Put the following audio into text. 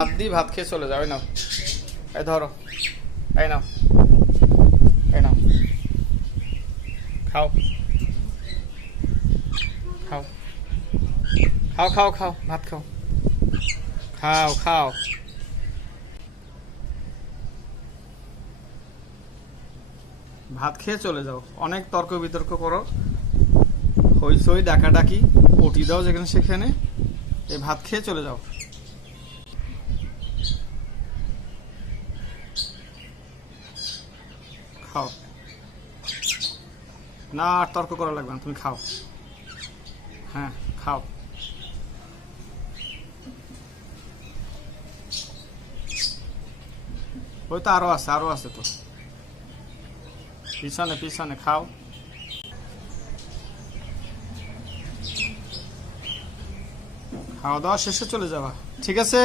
ভাত দিয়ে ভাত খেয়ে চলে যাও। এই নাও, এই ধরো, এই নাও, এই নাও, খাও খাও খাও খাও খাও ভাত খাও, খাও খাও। ভাত খেয়ে চলে যাও। অনেক তর্ক বিতর্ক করো, হইচই ডাকাডাকি, পটি দাও যেখানে সেখানে। এই ভাত খেয়ে চলে যাও। খাও না, আর তর্ক করা লাগবে না, তুমি খাও। হ্যাঁ খাও। ওই তো আরো আছে, আরো আছে তো, পিছনে পিছনে খাও। খাওয়া দাওয়া শেষে চলে যাবা, ঠিক আছে?